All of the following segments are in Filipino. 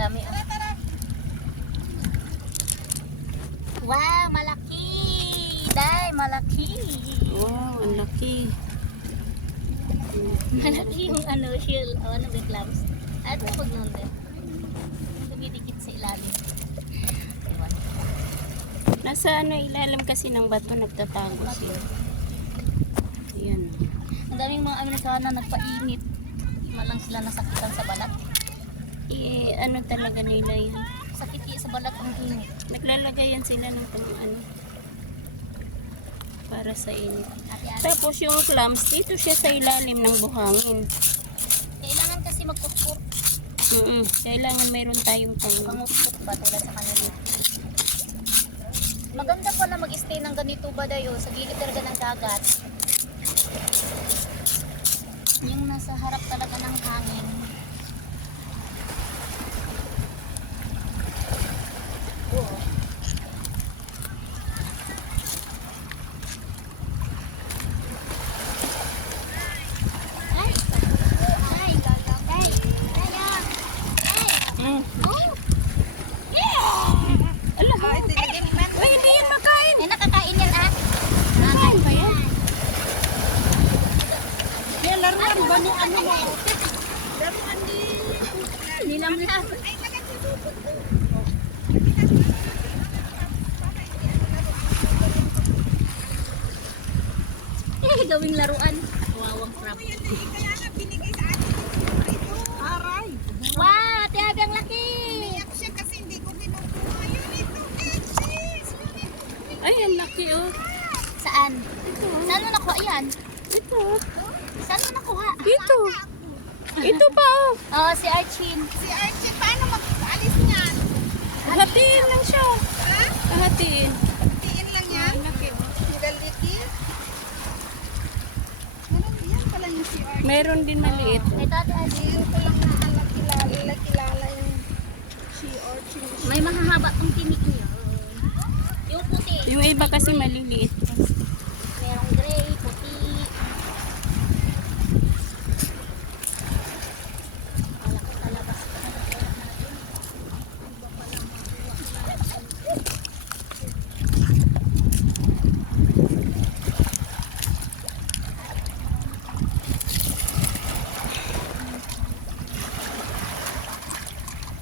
Dami oh. Wow, malaki! Day, malaki! Wow, ang laki. Malaki yung ano, shell. O, ano ba clams? Ano pag nun din? Dumidikit sa ilalim. Ewan. Nasa ano, ilalim kasi ng bato, nagtatago sila. Ayan. Ang daming mga Amerikana nagpainit. Malang sila nasakitan sa balat. Ano talaga nila yun. Sakit sa balat ang init. Naglalagay yan sila ng ano, para sa init. Ate-ate. Tapos yung clams, dito siya sa ilalim ng buhangin. Kailangan kasi magkutkut. Kailangan mayroon tayong Pangutkut ba tulad sa kanila. Maganda pala mag-stay ng ganito ba dayo sa gilid talaga ng dagat. Yung nasa harap talaga ng hangin. Oo. Ay! Ay! Ay! Mm. Oh! Yeah! Ala, Uy, hindi yan makain. Eh, nakakain yan ah. Nakakain ba yan? Yan, laruan ba ni ano mo? Laruan ni... Nilamlam. Gawing laruan. Wawang crap. Aray! Wow, tiyabi ang laki. Umiyak siya kasi hindi ko kinukuha yun. Ito, Etchis! Ay, ang laki oh. Saan? Saan mo nakuha yan? Ito. Saan mo nakuha? Dito. Ito pa oh. Oh, si Archin. Si Archie, paano mag-alis niyan? Hatiin lang siya. Ha? Hatiin. Tiin lang yan? Ang laki oh. Hidaliki? Meron yan pala yung si Archie. Meron din maliit. Ito, Ate Archin. Ngayon ko lang kilala yung si Archie. May mahahaba pang tinik niya. Yung puti. Yung iba kasi maliliit. Merong gray, puti. Malaki talaga.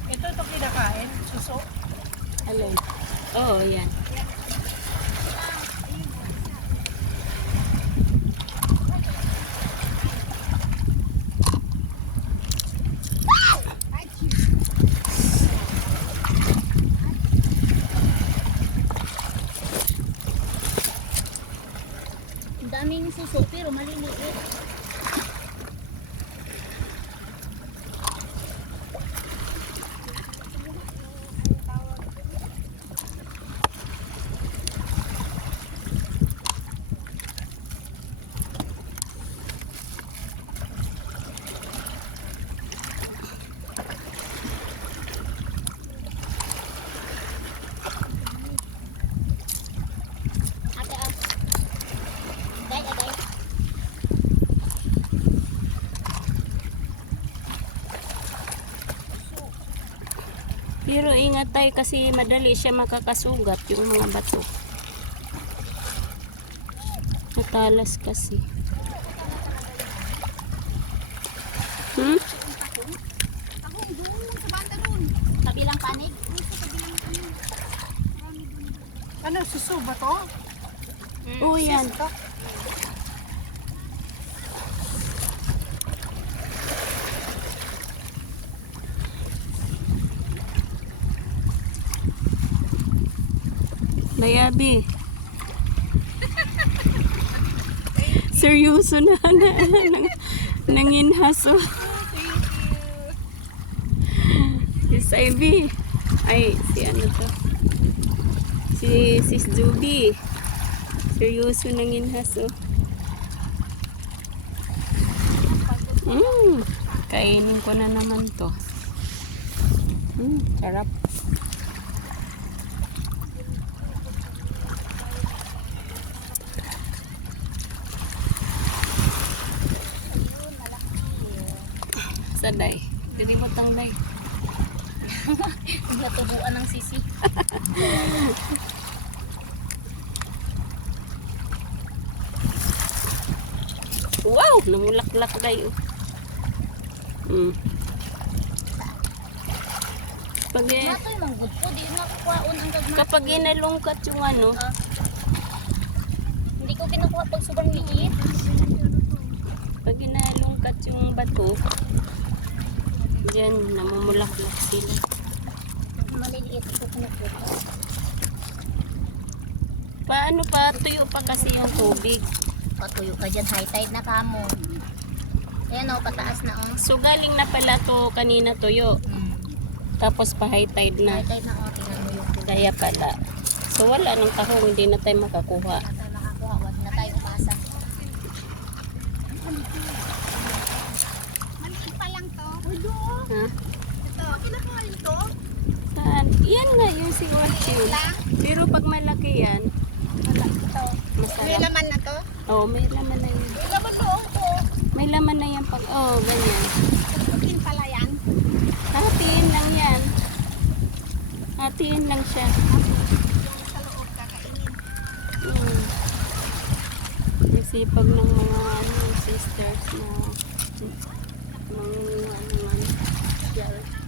Ito kinakain? Suso? Alin? Oo, yan. Ang daming suso pero maliliit. Ate, ah. Day, day. Pero ingat tayo kasi madali siya makakasugat yung mga bato. Matalas kasi. Hmm? Ako, doon sa banda doon. Kabilang panig. Ano, suso ba to? Oo, yan. Ito? Bayabi. Seryoso na nanginhaso. Si Ivy. Ay, si ano to? Si Sis Juby. Seryoso nanginhaso. Kainin ko na naman to. Sarap. Saday. Dili mo tang day. Natubuan ng sisi. Wow! Namulaklak kayo. Pag, Matoy manggod po, di nakukuhaon ang gagmatoy. kapag inalungkat yung ano, Hindi ko kinukuha pag sobrang liit. pag inalungkat yung bato, diyan namumulaklak sila. Maliliit ito kinukuha. Paano pa? Tuyo pa kasi yung tubig. Patuyo ka dyan, high tide na kamo. Ayan o, pataas na o. So galing na pala to kanina tuyo. Tapos pa high tide na. High tide na o, tingnan mo yung tubig. Kaya pala. So wala nang tahong, hindi na tayo makakuha. Na tayo makakuha, wag na tayo umasa. Maliit pa lang to. Ha? Ito. Kinakain to? Saan? Yan na yung si Orchid. Pero pag malaki yan, Wala. Ito. May masarap. laman na to? Oo, may laman na yan. May laman doon to. May laman na yan pag, ganyan. Putin pala yan. Hatiin lang yan. Hatiin lang siya. Yung sa loob kakainin. Ang sipag ng mga sisters na mga ano,